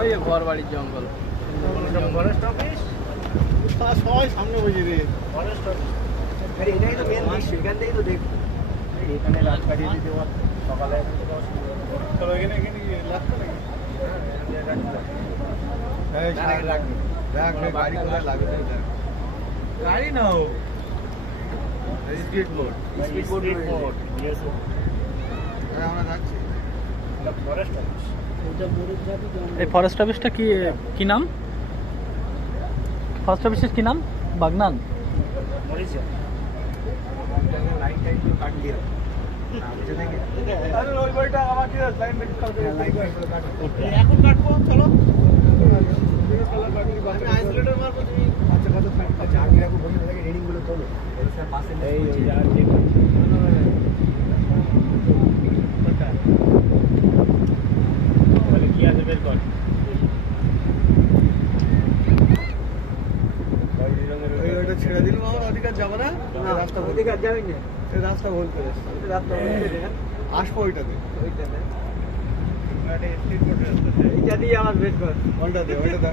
ওই ঘর বাড়ির জঙ্গল। ফরেস্ট অফিস সবাই সামনে বসে রে ফরেস্ট অফিস এটাই তো মেন দৃশ্য থেকেই তো দেখব। এখানে রাত কাটিয়ে দিতে সকালে এখান থেকে অসুবিধা হবে না। চলো এখানে এখানে লাগবে নাকি? এখানে রাখব। দেখ দেখ গাড়ি কোথায় লাগবে? দেখ গাড়ি নাও। স্পিড বোর্ড Speed boat, এই ফরেস্ট অফিসটা কি কি নাম? ফরেস্ট অফিসের কি নাম? বাগনান? এখন কাটবো চলো। আমি আইসোলেটর মারবো তুমি আচ্ছা কত আচ্ছা আগে রাখো বন্ধু থেকে? তোলো। এই বের কর। ছেড়ে দিন বাবা অধিকার যাব না? রাস্তা অধিকার যাবি না। রাস্তা ভুল করে রাস্তা আসব ওইটাতে। ওইটাতে। এইটা দিয়ে আমার বের কর। ওইটাতে ওইটা